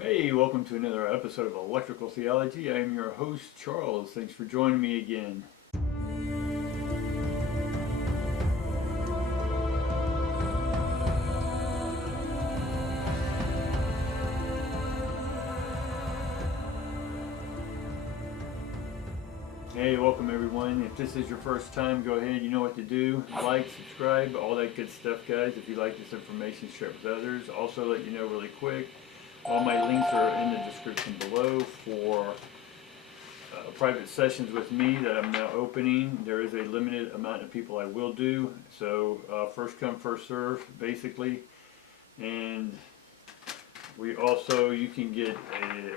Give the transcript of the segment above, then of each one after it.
Hey, welcome to another episode of Electrical Theology. I am your host, Charles. Thanks for joining me again. Hey, welcome everyone. If this is your first time, go ahead. You know what to do. Like, subscribe, all that good stuff, guys. If you like this information, share it with others. Also, let you know really quick, all my links are in the description below for private sessions with me that I'm now opening. There is a limited amount of people I will do, so first come, first serve, basically. And you can get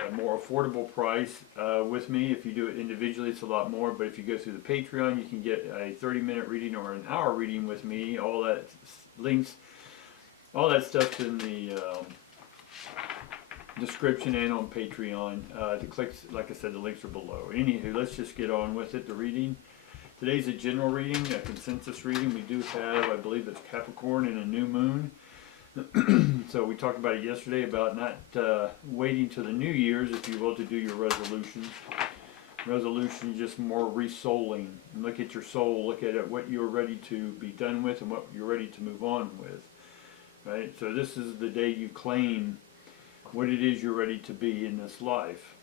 a more affordable price with me. If you do it individually, it's a lot more, but if you go through the Patreon, you can get a 30-minute reading or an hour reading with me. All that links, all that stuff's in the description and on Patreon. The clicks, like I said, the links are below. Anywho, let's just get on with it, the reading. Today's a general reading, a consensus reading. We do have, I believe it's Capricorn and a new moon. So we talked about it yesterday about not waiting till the New Year's, if you will, to do your resolutions. Resolution, just more re-souling. Look at your soul, look at it, what you're ready to be done with and what you're ready to move on with. Right? So this is the day you claim what it is you're ready to be in this life.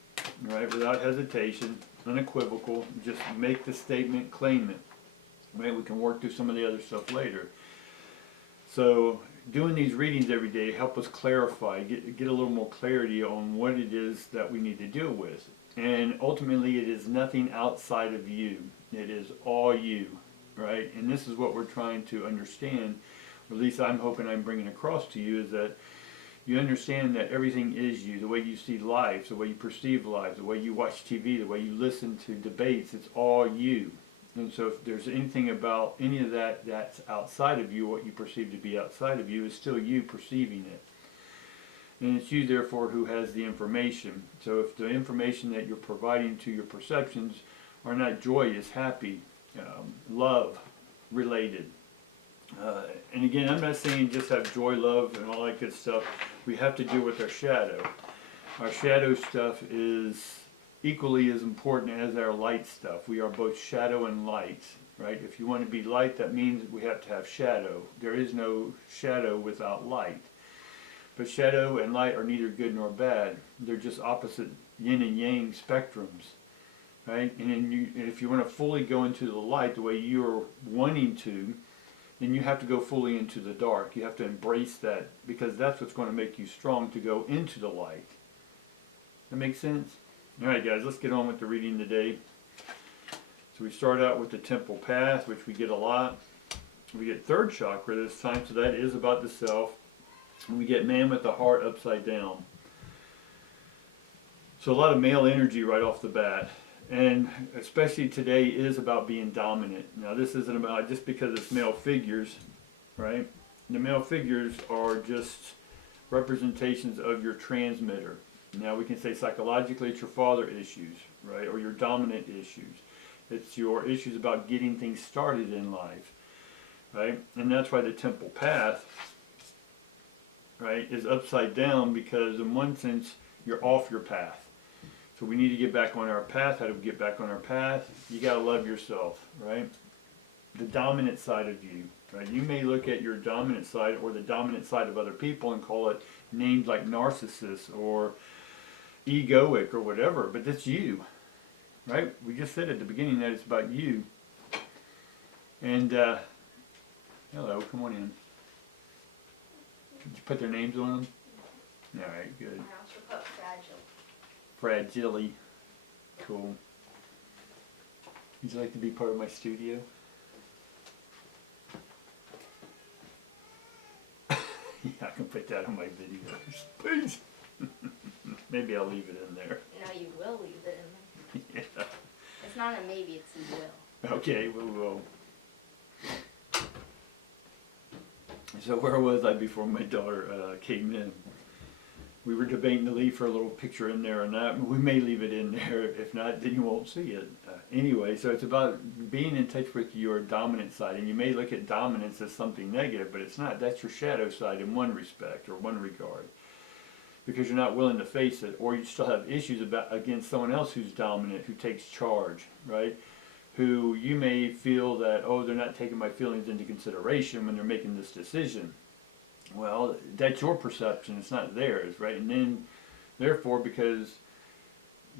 Right? Without hesitation, unequivocal, just make the statement, claim it. Right? We can work through some of the other stuff later. So doing these readings every day help us clarify, get a little more clarity on what it is that we need to deal with. And ultimately it is nothing outside of you. It is all you, right? And this is what we're trying to understand, or at least I'm hoping I'm bringing across to you, is that you understand that everything is you. The way you see life, the way you perceive life, the way you watch TV, the way you listen to debates, it's all you. And so if there's anything about any of that that's outside of you, what you perceive to be outside of you, is still you perceiving it. And it's you, therefore, who has the information. So if the information that you're providing to your perceptions are not joyous, happy, love related. And again, I'm not saying just have joy, love, and all that good stuff. We have to deal with our shadow. Our shadow stuff is equally as important as our light stuff. We are both shadow and light, right? If you want to be light, that means we have to have shadow. There is no shadow without light. But shadow and light are neither good nor bad. They're just opposite yin and yang spectrums, right? And if you want to fully go into the light the way you're wanting to, then you have to go fully into the dark. You have to embrace that, because that's what's going to make you strong to go into the light. That makes sense? Alright guys, let's get on with the reading today. So we start out with the temple path, which we get a lot. We get third chakra this time, so that is about the self. And we get man with the heart upside down. So a lot of male energy right off the bat. And especially today is about being dominant. Now this isn't about just because it's male figures, right? The male figures are just representations of your transmitter. Now we can say psychologically it's your father issues, right, or your dominant issues. It's your issues about getting things started in life, right? And that's why the temple path, right, is upside down, because in one sense you're off your path. So we need to get back on our path. How do we get back on our path? You got to love yourself, right? The dominant side of you, right? You may look at your dominant side or the dominant side of other people and call it names like narcissist or egoic or whatever, but that's you, right? We just said at the beginning that it's about you. And hello, come on in. Did you put their names on them? All right, good. I also put Fragile. Cool. Would you like to be part of my studio? Yeah, I can put that on my videos. Please. Maybe I'll leave it in there. No, you will leave it in there. Yeah. It's not a maybe, it's a will. Okay, we will. So where was I before my daughter came in? We were debating to leave her a little picture in there or not. We may leave it in there. If not, then you won't see it. Anyway, so it's about being in touch with your dominant side. And you may look at dominance as something negative, but it's not. That's your shadow side in one respect or one regard. because you're not willing to face it, or you still have issues against someone else who's dominant, who takes charge, right? Who you may feel that, oh, they're not taking my feelings into consideration when they're making this decision. Well, that's your perception, it's not theirs, right? And then, therefore, because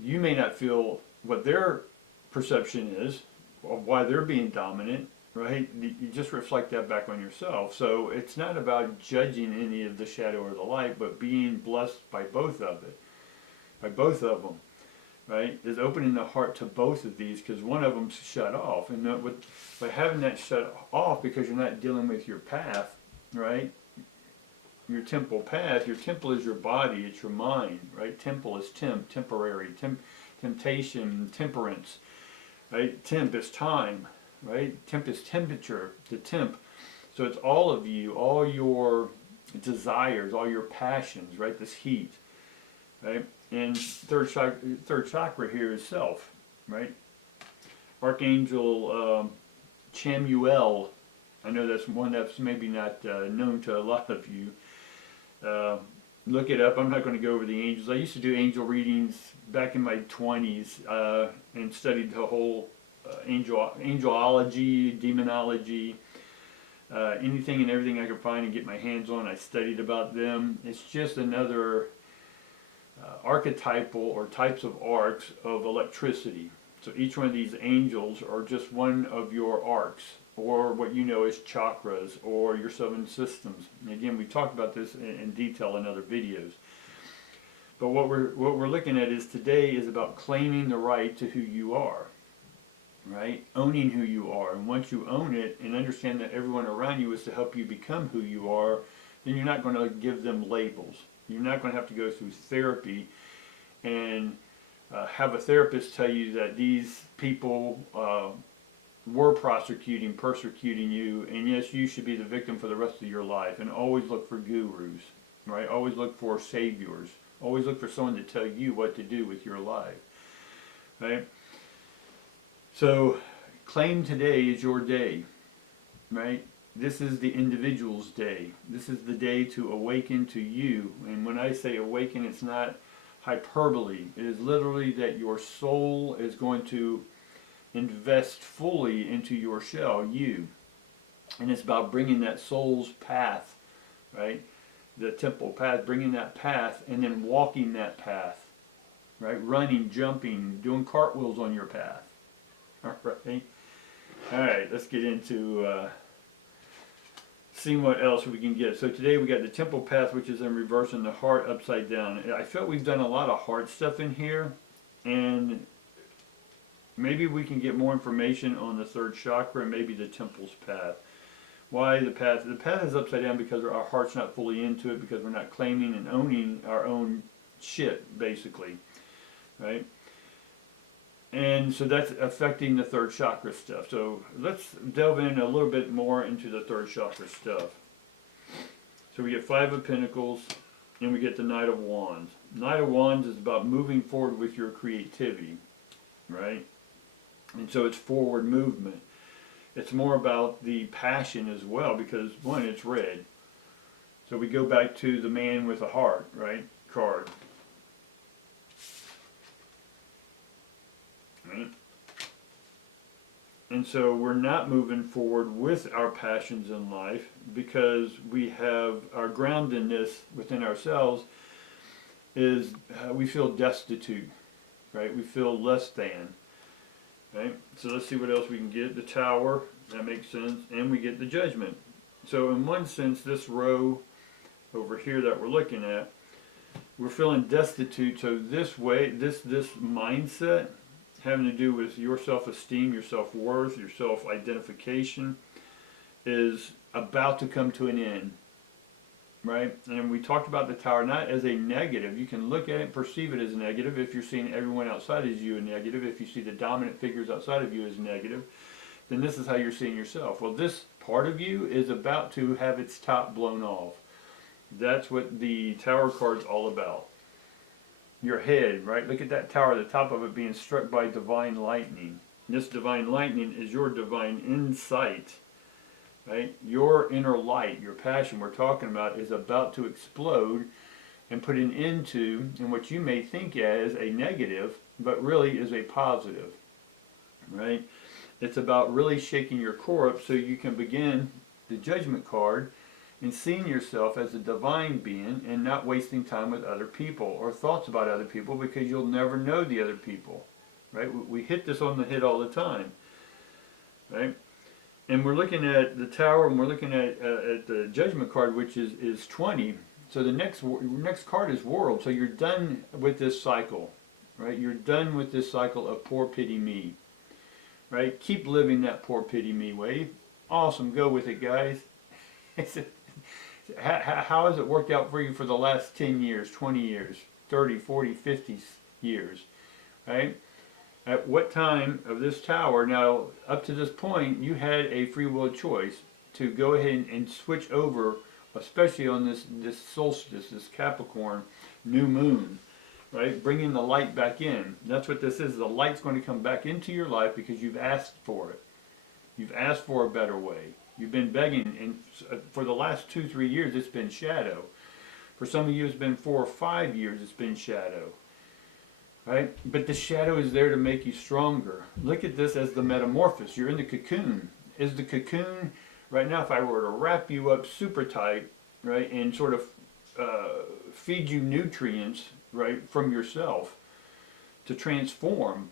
you may not feel what their perception is of why they're being dominant, right? You just reflect that back on yourself. So it's not about judging any of the shadow or the light, but being blessed by both of it, by both of them, right? Is opening the heart to both of these, because one of them's shut off, and by having that shut off because you're not dealing with your path, right? Your temple path. Your temple is your body, it's your mind, right? Temple is temporary, temptation, temperance, right? Temp is time, right? Temp is temperature, the temp. So it's all of you, all your desires, all your passions, right? This heat, right? And third chakra here is self, right? Archangel Chamuel, I know that's one that's maybe not known to a lot of you. Look it up. I'm not going to go over the angels. I used to do angel readings back in my 20s and studied the whole angelology, demonology, anything and everything I could find and get my hands on. I studied about them. It's just another archetypal or types of arcs of electricity. So each one of these angels are just one of your arcs, or what you know as chakras, or your 7 systems. And again, we talked about this in detail in other videos. But what we're looking at is today is about claiming the right to who you are, right? Owning who you are. And once you own it and understand that everyone around you is to help you become who you are, then you're not going to give them labels. You're not going to have to go through therapy and have a therapist tell you that these people were persecuting you, and yes, you should be the victim for the rest of your life. And always look for gurus, right? Always look for saviors. Always look for someone to tell you what to do with your life, right? So, claim today is your day, right? This is the individual's day. This is the day to awaken to you. And when I say awaken, it's not hyperbole. It is literally that your soul is going to invest fully into your shell, you. And it's about bringing that soul's path, right? The temple path, bringing that path and then walking that path, right? Running, jumping, doing cartwheels on your path. All right, let's get into seeing what else we can get. So today we got the temple path, which is in reverse, and the heart upside down. I felt we've done a lot of heart stuff in here, and maybe we can get more information on the 3rd chakra and maybe the temple's path. Why the path? The path is upside down because our heart's not fully into it, because we're not claiming and owning our own shit, basically, right? And so that's affecting the 3rd chakra stuff. So let's delve in a little bit more into the 3rd chakra stuff. So we get 5 of Pentacles, and we get the Knight of Wands. Knight of Wands is about moving forward with your creativity, right? And so it's forward movement. It's more about the passion as well, because one, it's red. So we go back to the man with a heart, right? Card. Right? And so we're not moving forward with our passions in life because we have our groundedness within ourselves is we feel destitute, right? We feel less than, right? So let's see what else we can get. The Tower, that makes sense, and we get the Judgment. So in one sense, this row over here that we're looking at, we're feeling destitute. So this way, this mindset having to do with your self-esteem, your self-worth, your self-identification is about to come to an end, right? And we talked about the Tower not as a negative. You can look at it and perceive it as negative if you're seeing everyone outside as you as negative. If you see the dominant figures outside of you as negative, then this is how you're seeing yourself. Well, this part of you is about to have its top blown off. That's what the Tower card's all about. Your head, right? Look at that tower, the top of it being struck by divine lightning. This divine lightning is your divine insight, right? Your inner light, your passion we're talking about is about to explode and put an end to, and what you may think as a negative, but really is a positive, right? It's about really shaking your core up so you can begin the judgment card and seeing yourself as a divine being and not wasting time with other people or thoughts about other people, because you'll never know the other people, right? We hit this on the head all the time, right? And we're looking at the tower, and we're looking at the judgment card, which is 20. So the next card is world. So you're done with this cycle, right? You're done with this cycle of poor pity me, right? Keep living that poor pity me way. Awesome, go with it, guys. How has it worked out for you for the last 10 years, 20 years, 30, 40, 50 years, right? At what time of this tower, now up to this point, you had a free will choice to go ahead and switch over, especially on this solstice, this Capricorn new moon, right? Bringing the light back in. That's what this is. The light's going to come back into your life because you've asked for it. You've asked for a better way. You've been begging, and for the last 2-3 years, it's been shadow. For some of you, it's been 4 or 5 years, it's been shadow. Right? But the shadow is there to make you stronger. Look at this as the metamorphosis. You're in the cocoon. Is the cocoon, right now, if I were to wrap you up super tight, right, and sort of feed you nutrients, right, from yourself to transform,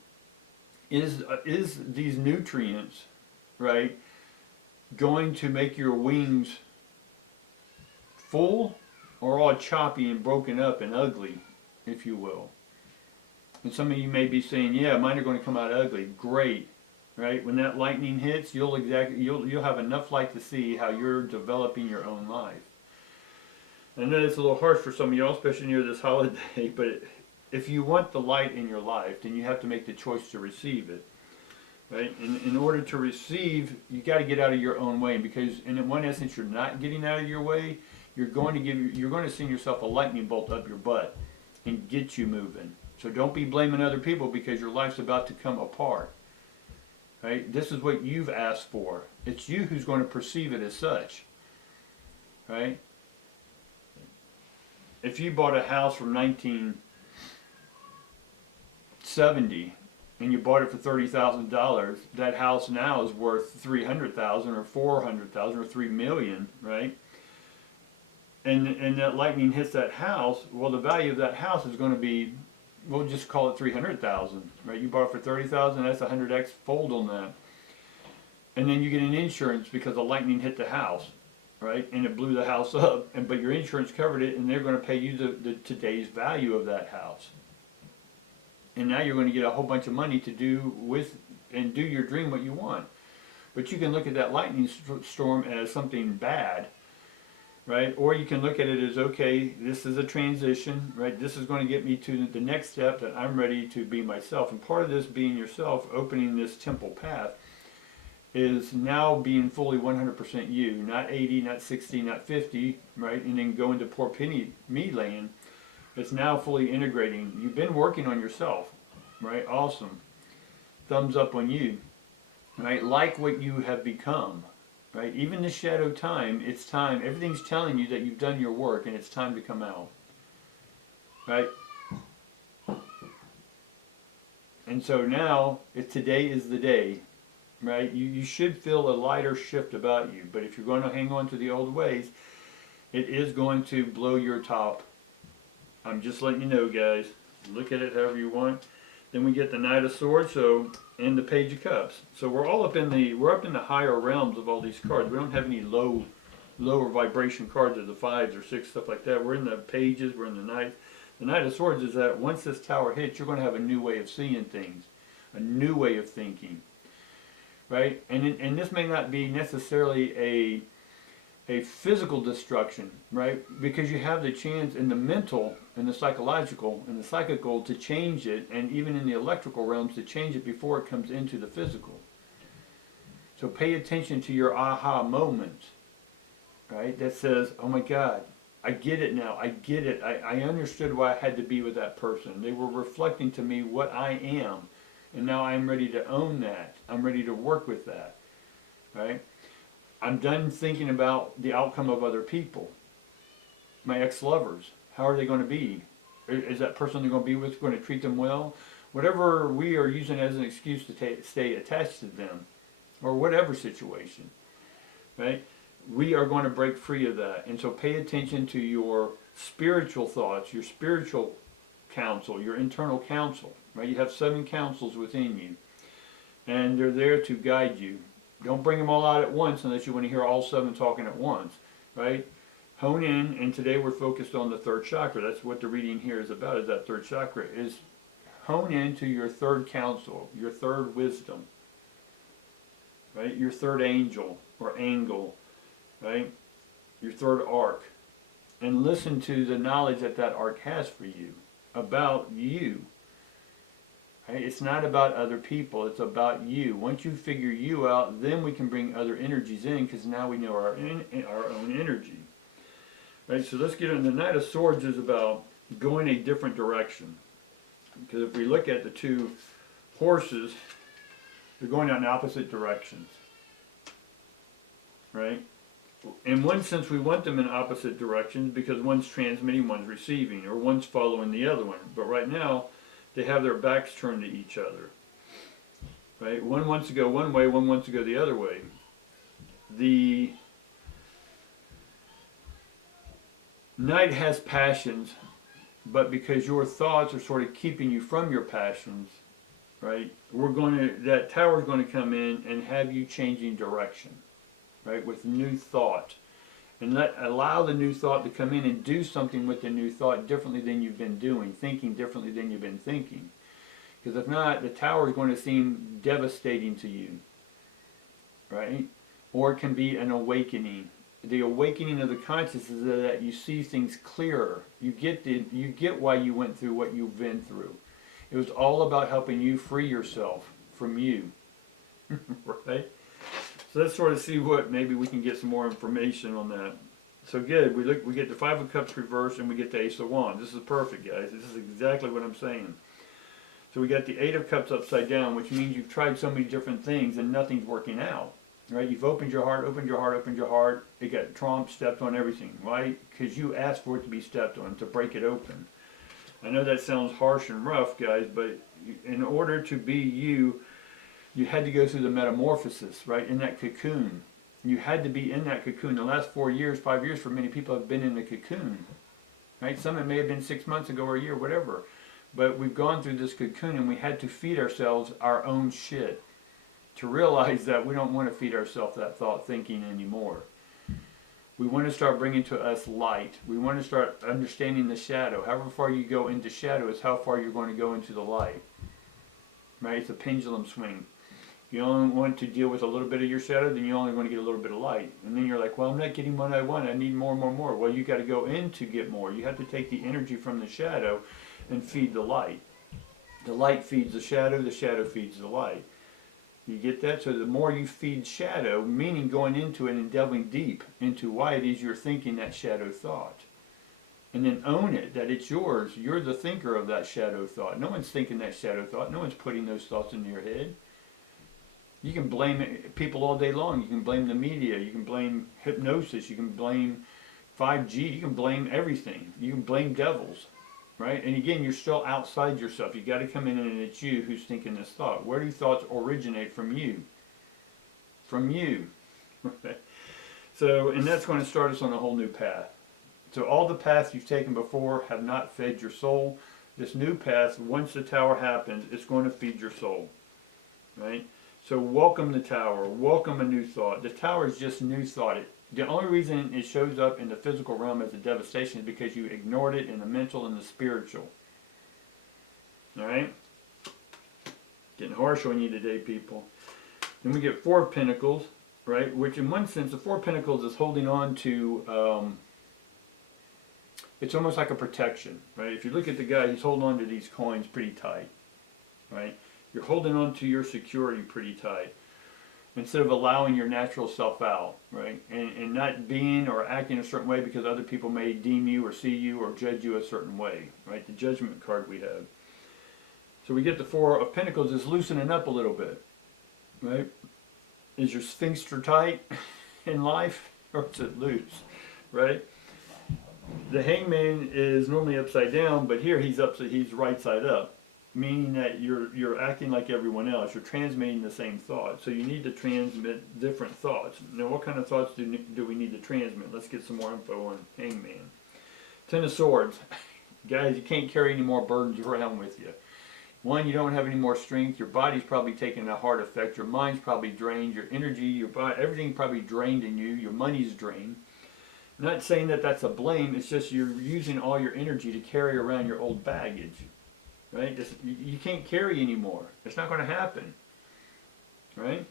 is these nutrients, right, going to make your wings full or all choppy and broken up and ugly, if you will? And some of you may be saying, yeah, mine are going to come out ugly. Great, right? When that lightning hits, you'll have enough light to see how you're developing your own life. I know it's a little harsh for some of y'all, especially near this holiday, but if you want the light in your life, then you have to make the choice to receive it. Right? In order to receive, you got to get out of your own way, because in one essence, you're not getting out of your way. You're going to send yourself a lightning bolt up your butt and get you moving. So don't be blaming other people because your life's about to come apart. Right? This is what you've asked for. It's you who's going to perceive it as such. Right? If you bought a house from 1970 and you bought it for $30,000, that house now is worth $300,000 or $400,000 or $3 million, right? And that lightning hits that house. Well, the value of that house is going to be, we'll just call it $300,000, right? You bought it for $30,000. That's 100x fold on that. And then you get an insurance because the lightning hit the house, right? And it blew the house up. But your insurance covered it, and they're going to pay you the today's value of that house. And now you're going to get a whole bunch of money to do with and do your dream what you want. But you can look at that lightning storm as something bad, right? Or you can look at it as, okay, this is a transition, right? This is going to get me to the next step, that I'm ready to be myself. And part of this being yourself, opening this temple path, is now being fully 100% you, not 80, not 60, not 50, right? And then go into poor penny me land. It's now fully integrating. You've been working on yourself, right? Awesome. Thumbs up on you, right? Like what you have become, right? Even the shadow time, it's time. Everything's telling you that you've done your work and it's time to come out, right? And so now, today is the day, right? You should feel a lighter shift about you, but if you're going to hang on to the old ways, it is going to blow your top. I'm just letting you know, guys. Look at it however you want. Then we get the Knight of Swords, and the Page of Cups. So we're up in the higher realms of all these cards. We don't have any lower vibration cards of the 5s or 6, stuff like that. We're in the Pages. We're in the Knights. The Knight of Swords is that once this tower hits, you're going to have a new way of seeing things, a new way of thinking, right? And this may not be necessarily a physical destruction, right? Because you have the chance in the mental and the psychological and the psychical to change it, and even in the electrical realms to change it before it comes into the physical. So pay attention to your aha moments, right? That says, oh my God, I get it now. I get it. I understood why I had to be with that person. They were reflecting to me what I am, and now I'm ready to own that. I'm ready to work with that, right? I'm done thinking about the outcome of other people, my ex-lovers. How are they going to be? Is that person they're going to be with going to treat them well? Whatever we are using as an excuse to stay attached to them, or whatever situation, right? We are going to break free of that. And so pay attention to your spiritual thoughts, your spiritual counsel, your internal counsel, right? You have 7 counsels within you, and they're there to guide you. Don't bring them all out at once unless you want to hear all 7 talking at once, right? Hone in, and today we're focused on the 3rd chakra. That's what the reading here is about, is that 3rd chakra, is hone into your 3rd counsel, your 3rd wisdom, right? Your 3rd angel or angle, right? Your 3rd arc. And listen to the knowledge that that arc has for you, about you. Right? It's not about other people, it's about you. Once you figure you out, then we can bring other energies in, because now we know our own energy. Right? So let's get into the Knight of Swords is about going a different direction. Because if we look at the 2 horses, they're going in opposite directions. Right? In one sense, we want them in opposite directions because one's transmitting, one's receiving, or one's following the other one. But right now, they have their backs turned to each other. Right? One wants to go one way, one wants to go the other way. The Knight has passions, but because your thoughts are sort of keeping you from your passions, right? That tower's going to come in and have you changing direction, right? With new thought. And allow the new thought to come in and do something with the new thought differently than you've been doing, thinking differently than you've been thinking. Because if not, the tower is going to seem devastating to you, right? Or it can be an awakening. The awakening of the consciousness is that you see things clearer. You get why you went through what you've been through. It was all about helping you free yourself from you, right? So let's sort of see what maybe we can get some more information on that. So good. We get the 5 of Cups reversed and we get the Ace of Wands. This is perfect, guys. This is exactly what I'm saying. So we got the 8 of Cups upside down, which means you've tried so many different things and nothing's working out. Right? You've opened your heart, opened your heart, opened your heart. It got trumped, stepped on everything, right? Because you asked for it to be stepped on, to break it open. I know that sounds harsh and rough, guys, but in order to be you, you had to go through the metamorphosis, right? In that cocoon. You had to be in that cocoon. The last 4 years, 5 years for many people have been in the cocoon, right? Some it may have been 6 months ago or a year, whatever. But we've gone through this cocoon and we had to feed ourselves our own shit. To realize that we don't want to feed ourselves that thought thinking anymore. We want to start bringing to us light. We want to start understanding the shadow. However far you go into shadow is how far you're going to go into the light. Right? It's a pendulum swing. You only want to deal with a little bit of your shadow, then you're only going to get a little bit of light. And then you're like, well, I'm not getting what I want. I need more, more, more. Well, you got to go in to get more. You have to take the energy from the shadow and feed the light. The light feeds the shadow feeds the light. You get that? So the more you feed shadow, meaning going into it and delving deep into why it is you're thinking that shadow thought. And then own it, that it's yours. You're the thinker of that shadow thought. No one's thinking that shadow thought. No one's putting those thoughts into your head. You can blame people all day long. You can blame the media. You can blame hypnosis. You can blame 5G. You can blame everything. You can blame devils. Right? And again, you're still outside yourself. You got to come in and it's you who's thinking this thought. Where do thoughts originate from you? From you. So, and that's going to start us on a whole new path. So all the paths you've taken before have not fed your soul. This new path, once the tower happens, it's going to feed your soul. Right? So welcome the tower. Welcome a new thought. The tower is just new thought. The only reason it shows up in the physical realm as a devastation is because you ignored it in the mental and the spiritual. Alright? Getting harsh on you today, people. Then we get 4 of Pentacles, right? Which in one sense, the 4 of Pentacles is holding on to, it's almost like a protection, right? If you look at the guy, he's holding on to these coins pretty tight, right? You're holding on to your security pretty tight. Instead of allowing your natural self out, right? And not being or acting a certain way because other people may deem you or see you or judge you a certain way, right? The judgment card we have. So we get the 4 of Pentacles is loosening up a little bit, right? Is your sphincter tight in life or is it loose, right? The hangman is normally upside down, but here he's right side up, meaning that you're acting like everyone else. You're transmitting the same thought. So you need to transmit different thoughts. Now, what kind of thoughts do we need to transmit? Let's get some more info on hangman. Ten of Swords. Guys, you can't carry any more burdens around with you. One, you don't have any more strength. Your body's probably taking a hard effect. Your mind's probably drained. Your energy, your body, everything probably drained in you. Your money's drained. I'm not saying that that's a blame. It's just you're using all your energy to carry around your old baggage, right? You can't carry anymore. It's not going to happen, right?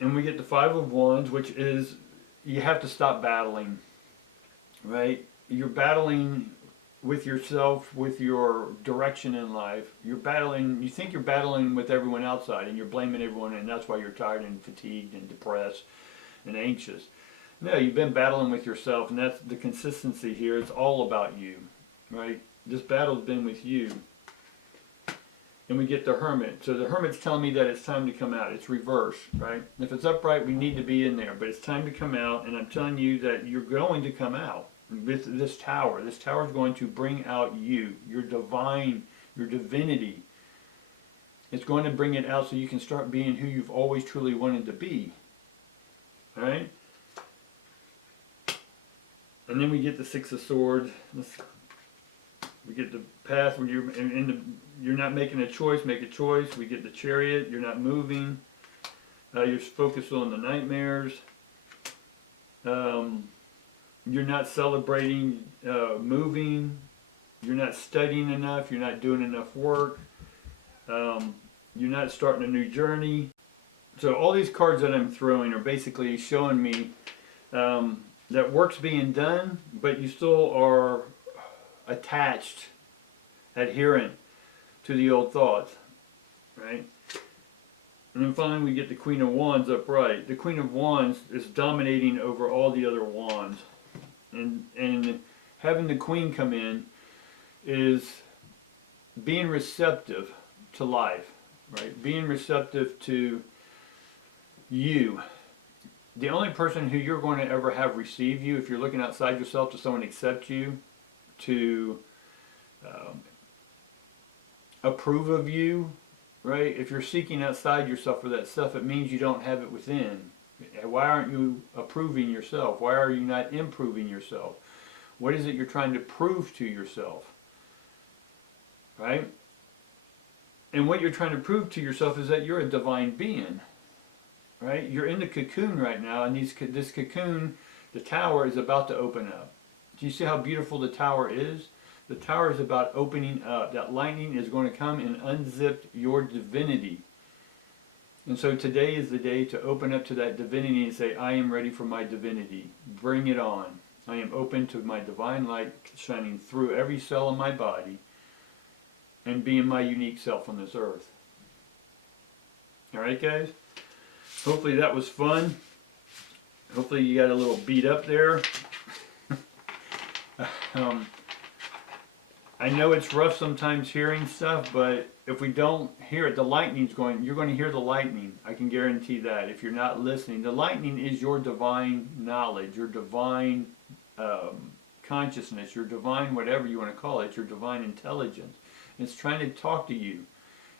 And we get the Five of Wands, which is you have to stop battling, right? You're battling with yourself, with your direction in life. You're battling, you think you're battling with everyone outside, and you're blaming everyone, and that's why you're tired and fatigued and depressed and anxious. No, you've been battling with yourself, and that's the consistency here. It's all about you, right? This battle's been with you. And we get the Hermit. So the Hermit's telling me that it's time to come out. It's reverse, right? If it's upright, we need to be in there, but it's time to come out, and I'm telling you that you're going to come out. With this tower is going to bring out you, your divinity. It's going to bring it out so you can start being who you've always truly wanted to be. All right? And then we get the Six of Swords. We get the path where you're not making a choice, make a choice. We get the Chariot, you're not moving. You're focused on the nightmares. You're not celebrating moving. You're not studying enough. You're not doing enough work. You're not starting a new journey. So all these cards that I'm throwing are basically showing me that work's being done, but you still are attached, adherent to the old thoughts, right? And then finally we get the Queen of Wands upright. The Queen of Wands is dominating over all the other wands. And having the Queen come in is being receptive to life, right? Being receptive to you. The only person who you're going to ever have receive you, if you're looking outside yourself to someone accept you, to approve of you, right? If you're seeking outside yourself for that stuff, it means you don't have it within. Why aren't you approving yourself? Why are you not improving yourself? What is it you're trying to prove to yourself? Right? And what you're trying to prove to yourself is that you're a divine being. Right? You're in the cocoon right now, and this cocoon, the tower, is about to open up. Do you see how beautiful the tower is? The tower is about opening up. That lightning is going to come and unzip your divinity. And so today is the day to open up to that divinity and say, I am ready for my divinity. Bring it on. I am open to my divine light shining through every cell in my body and being my unique self on this earth. Alright, guys? Hopefully that was fun. Hopefully you got a little beat up there. I know it's rough sometimes hearing stuff, but if we don't hear it, the lightning's going, you're going to hear the lightning. I can guarantee that. If you're not listening, the lightning is your divine knowledge, your divine consciousness, your divine whatever you want to call it, your divine intelligence. It's trying to talk to you.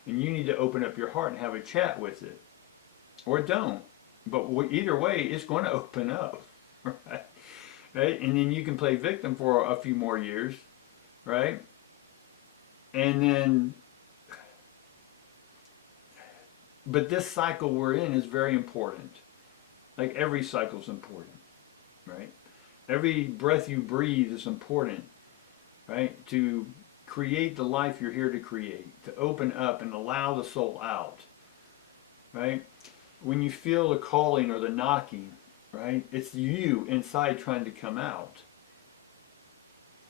And you need to open up your heart and have a chat with it. Or don't. But either way, it's going to open up. Right? Right? And then you can play victim for a few more years. Right? And then, but this cycle we're in is very important. Like every cycle is important. Right? Every breath you breathe is important. Right? To create the life you're here to create. To open up and allow the soul out. Right? When you feel the calling or the knocking, right? It's you inside trying to come out.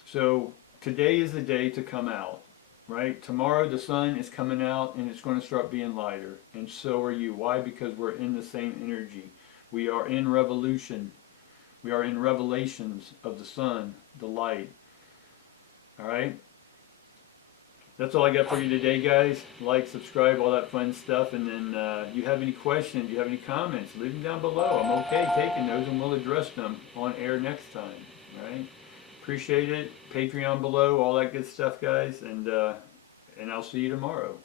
So today is the day to come out, right? Tomorrow the sun is coming out and it's going to start being lighter. And so are you. Why? Because we're in the same energy. We are in revolution. We are in revelations of the sun, the light. All right? That's all I got for you today, guys. Like, subscribe, all that fun stuff. And then you have any questions, you have any comments, leave them down below. I'm okay taking those and we'll address them on air next time. Alright? Appreciate it. Patreon below, all that good stuff, guys, and I'll see you tomorrow.